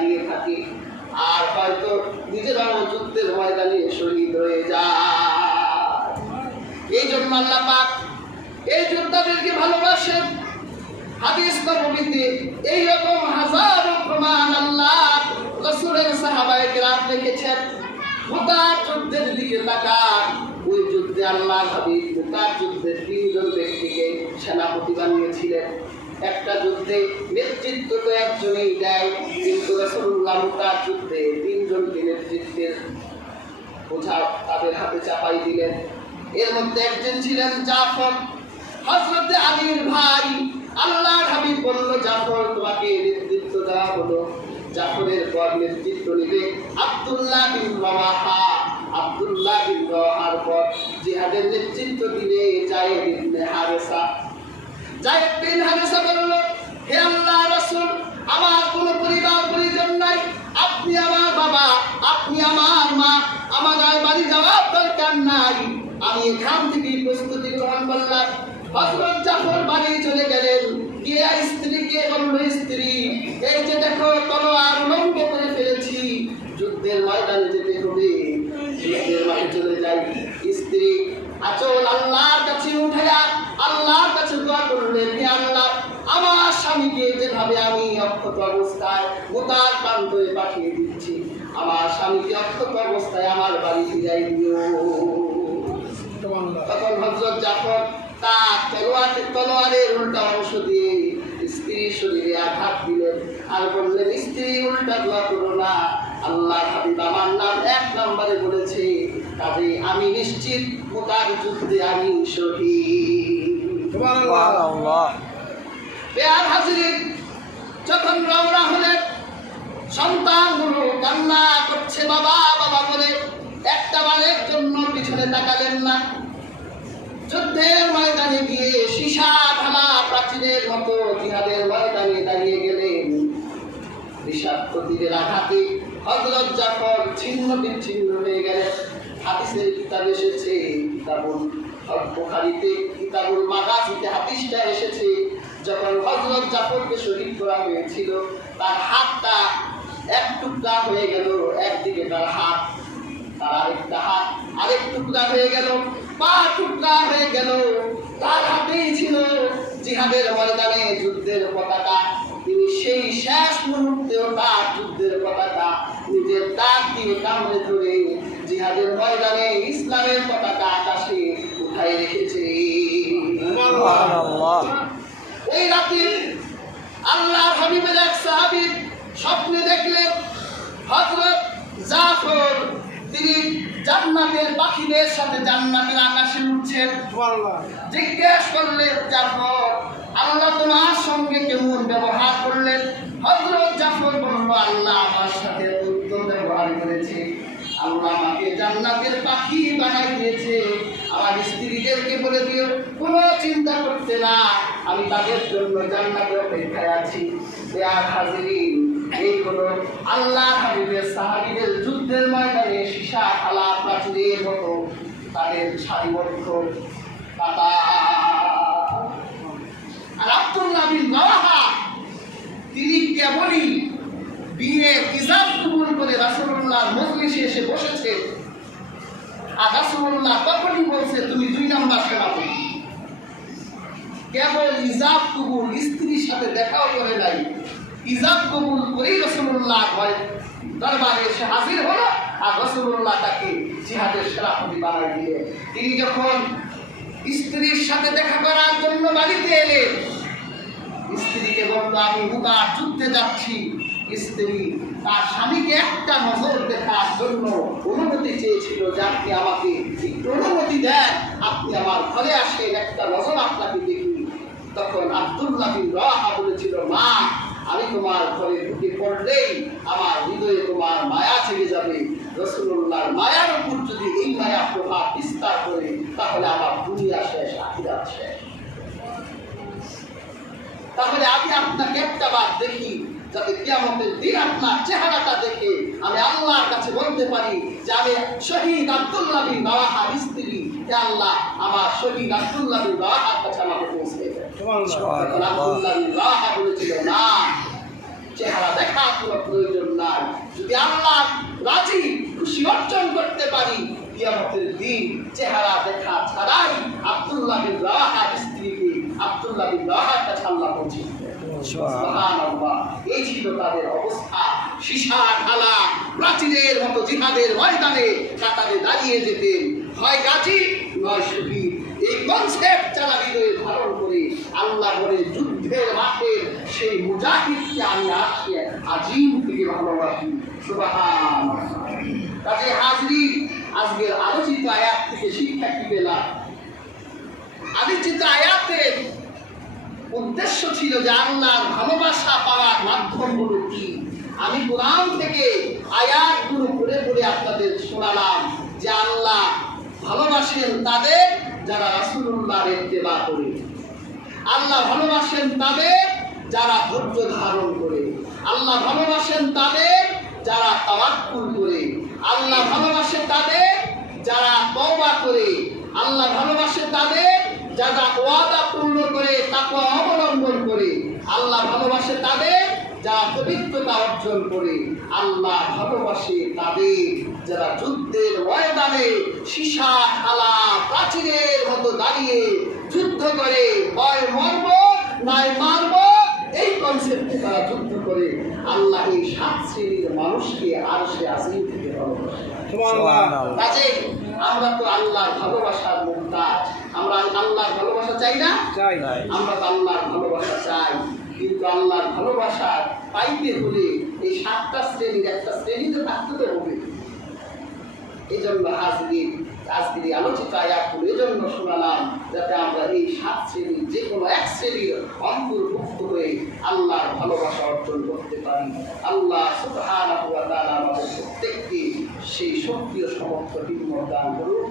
দাঁড়িয়ে থাকে, আর হয়তো নিজেরাও যুদ্ধের ময়দানে শহীদ হয়ে যায়। এই জন্য আল্লাহ পাক এই যোদ্ধাদেরকে ভালোবাসেন। হাদিস নববীতে এইরকম হাজারো প্রমাণ আল্লাহ রাসূলের সাহাবায়ে কেরাম রেখেছেন। মুতার যুদ্ধের দিকে তাকান, ওই যুদ্ধে আল্লাহ হাবিব মুতার যুদ্ধে 3 জন ব্যক্তিকে সেনাপতি বানিয়েছিলেন। একটা যুদ্ধে নেতৃত্ব তো একজনই দেয়, কিন্তু রাসূলুল্লাহ মুতার যুদ্ধে 3 জনকে নেতৃত্বের বোঝা তাদের হাতে চাপাই দিলেন। এর মধ্যে একজন ছিলেন জাফর, হযরত আলীর ভাই। আল্লাহর হাবিব বলল, জাফর তোমাকে নেতৃত্ব দেওয়া হলো। জাফরের পর নেতৃত্ব নেবে আব্দুল্লাহ বিন রাওয়াহা। আব্দুল্লাহ বিন রাওয়াহার পর জিহাদের নেতৃত্ব দিবে যায়েদ ইবনে হারেসা। যায়েদ বিন হারেসা বলল, হে আল্লাহর রাসূল, আমার কোনো পরিবার পরিজন নাই, আপনি আমার বাবা, আপনি আমার মা, আমার আর বাড়ি যাওয়ার দরকার নাই, আমি এখান থেকেই প্রস্তুতি গ্রহণ করলাম। হযরত জাফর বাড়ি চলে গেলেন, গিয়ে স্ত্রীকে বলল, স্ত্রী এই যে দেখো তলোয়ার উলঙ্গ করে ফেলেছি, যুদ্ধের ময়দানে যেতে হবে, যুদ্ধের মাঠে চলে যাই। স্ত্রী আঁচল আল্লাহর কাছে উঠাইয়া আল্লাহর কাছে দোয়া করলেন, হে আল্লাহ, আমার স্বামীকে যেভাবে আমি অক্ষত অবস্থায় মুতার প্রান্তরে পাঠিয়ে দিচ্ছি, আমার স্বামীকে অক্ষত অবস্থায় আমার বাড়ি ফিরাই দিও। তখন হযরত জাফর তার তলোয়ারের উল্টা অংশ দিয়ে স্ত্রীর শরীরে আঘাত দিলেন আর বললেন, স্ত্রী উল্টা দোয়া করো না, আল্লাহর হাবিব আমার নাম 1 নম্বরে বলেছে, কাজে আমি নিশ্চিত মুতার যুদ্ধে আমি শহীদ। সুবহানাল্লাহ। বেয়ার হাজিরিন, যখন রওনা হলেন, সন্তানগুলো কান্না করছে বাবা বাবা বলে, একটা বারের জন্য পিছনে তাকালেন না। যুদ্ধের ময়দানে গিয়ে সীসা ঢালা প্রাচীরের মতো জিহাদের ময়দানে দাঁড়িয়ে গেলেন। বিষাক্ত তীরের আঘাতে হযরত জাফর ছিন্ন বিচ্ছিন্ন হয়ে গেলেন। হাদিসের কিতাব এসেছে, কিতাবুল বুখারীতে কিতাবুল মাগাজিতে হাদিসটা এসেছে, যখন হযরত জাফরকে শহীদ করা হয়েছিল, তার হাতটা এক টুকরা হয়ে গেল, একদিকে তার হাত, তার আরেকটা হাত আরেক টুকরা হয়ে গেল, পা টুকরা হয়ে গেল। তার হাতেই ছিল জিহাদের ময়দানে যুদ্ধের পতাকা। তিনি সেই শেষ মুহূর্তেও তার যুদ্ধের পতাকা নিজের দাঁত দিয়ে কামড়ে ধরে জিহাদের ময়দানে ইসলামের পতাকা আকাশে উঠাই রেখেছে। ওই রাতে আল্লাহর হাবিবের এক সাহাবী স্বপ্নে দেখলেন হযরত জাফর তিনি জান্নাতের পাখিদের সাথে জান্নাতের আকাশে উঠছেন। জিজ্ঞেস করলেন, জাফর আল্লাহ তোমার সঙ্গে কেমন ব্যবহার করলেন? হযরত জাফর বলল, আল্লাহ আমার সাথে উত্তম ব্যবহার করেছে, আল্লাহ আমাকে জান্নাতের পাখি বানাই দিয়েছে। আমার স্ত্রীদেরকে বলে দিও কোনো চিন্তা করতে না, আমি তাদের জন্য জান্নাতের অপেক্ষায় আছি। বেয়ার হাজিরিন, এই হলো আল্লাহ হাবিবের সাহাবীদের যুদ্ধের ময়দানে সীসা ঢালা প্রাচীরের মতো তাদের সারিবদ্ধ কাতার। আর আব্দুল্লাহ বিন রাওয়াহা তিনি কেবলই বিয়ের ইজাব কবুল করে রাসূলুল্লাহর মজলিসে এসে বসেছে, আর রাসূলুল্লাহ তখনই বলছে, তুমি 2 নম্বর সেনাপতি। কেবল ইজাব কবুল, স্ত্রীর সাথে দেখাও করে নাই, ইজাব কবুল করেই রাসূলুল্লাহ দরবারে এসে হাজির হলো, আর রাসূলুল্লাহ তাকে জিহাদের সেনাপতি বানাই দিলেন। তিনি যখন স্ত্রীর সাথে দেখা করার জন্য বাড়িতে এলেন, স্ত্রীকে বলল, আমি মুতার যুদ্ধে যাচ্ছি। স্ত্রী তার স্বামীকে একটা নজর দেখার জন্য অনুমতি চেয়েছিল, যে আপনি আমাকে একটু অনুমতি দেন, আপনি আমার ঘরে আসেন, একটা নজর আপনাকে দেখি। তখন আব্দুল্লাহ বিন রাওয়াহা বলেছিল, মা আমি তোমার ঘরে ঢুকে পড়লেই আমার হৃদয়ে তোমার মায়া ছেড়ে যাবে। রাসূলুল্লাহর মায়ার উপর যদি এই মায়া প্রভাব বিস্তার করে, তাহলে আমার দুনিয়া শেষ, আখিরাত শেষ। তাহলে আমি আপনাকে একটা বার দেখি, যাতে কিয়ামতের দিন আপনার চেহারাটা দেখে আমি আল্লাহর কাছে বলতে পারি যে আমি শহীদ আব্দুল্লাহ বিন রাওয়াহার স্ত্রী। হে আল্লাহ, আমার শহীদ আব্দুল্লাহ বিন রাওয়াহার কাছে আমাকে পৌঁছে দেন। আব্দুল্লাহ বিন রাওয়াহা বলেছিল, না, চেহারা দেখার কোনো প্রয়োজন যদি আল্লাহ রাজি খুশি অর্জন করতে পারি, কিয়ামতের দিন চেহারা দেখা ছাড়াই আব্দুল্লাহ বিন রাওয়াহার স্ত্রীকে আব্দুল্লাহ বিন রাওয়াহার কাছে আল্লাহ পৌঁছে দিবেন। সুবহানাল্লাহ। এই ছিল তাদের অবস্থা। সীসা ঢালা প্রাচীরের মতো জিহাদের ময়দানে কাতারে দাঁড়িয়ে যেতেন, হয় গাজী নয় শহীদ। এই কনসেপ্ট যারা হৃদয়ে ধারণ করে আল্লাহ বলে যুদ্ধের মাঠের সেই মুজাহিদকে আমি আজিম থেকে ভালোবাসি। সুবহানাল্লাহ। কাজে হাজরিন, আজকের আলোচিত আয়াত থেকে শিক্ষা কি পেলাম? আলোচিত আয়াতের উদ্দেশ্য ছিল যে আল্লাহর ভালোবাসা পাওয়ার মাধ্যমগুলো কি। আমি কোরআন থেকে আয়াতগুলো পড়ে পড়ে আপনাদের শোনালাম যে আল্লাহ ভালোবাসেন তাদের যারা রাসূলুল্লাহর ইত্তেবা করে, আল্লাহ ভালোবাসেন তাদের যারা ধৈর্য ধারণ করে, আল্লাহ ভালোবাসেন তাদের যারা তাওয়াক্কুল করে, আল্লাহ ভালোবাসেন তাদের যারা তওবা করে, আল্লাহ ভালোবাসেন তাদের যারা ওয়াদা পূর্ণ করে তাকওয়া অবলম্বন করে, আল্লাহ ভালোবাসে তাদের যারা পবিত্রতা অর্জন করে, আল্লাহ ভালোবাসে তাদের যারা যুদ্ধের ময়দানে সীসা ঢালা প্রাচীরের মতো দাঁড়িয়ে যুদ্ধ করে, হয় মরব নয় মারব, এই কনসেপ্টে তারা যুদ্ধ করে। আল্লাহ এই 7 শ্রেণীর মানুষকে আরশে আজিম থেকে ভালোবাসে। কাজে আমরা তো আল্লাহর ভালোবাসার মুহতাজ। আমরা আল্লাহর ভালোবাসা চাই না? চাই। আমরা তো আল্লাহর ভালোবাসা চাই, কিন্তু আল্লাহর ভালোবাসা পাইতে হলে এই 7টা শ্রেণীর একটা শ্রেণীতে থাকতে হবে। এই জন্য আজকের এই আলোচিত আয়াতগুলো এজন্য শোনালাম যাতে আমরা এই 7 শ্রেণীর যে কোনো এক শ্রেণীর অন্তর্ভুক্ত হয়ে আল্লাহর ভালোবাসা অর্জন করতে পারি। আল্লাহ সুবহানাহু ওয়া তাআলা আমাদের প্রত্যেককে সেই শক্তি ও সমর্থ হিম্মত দান করুন।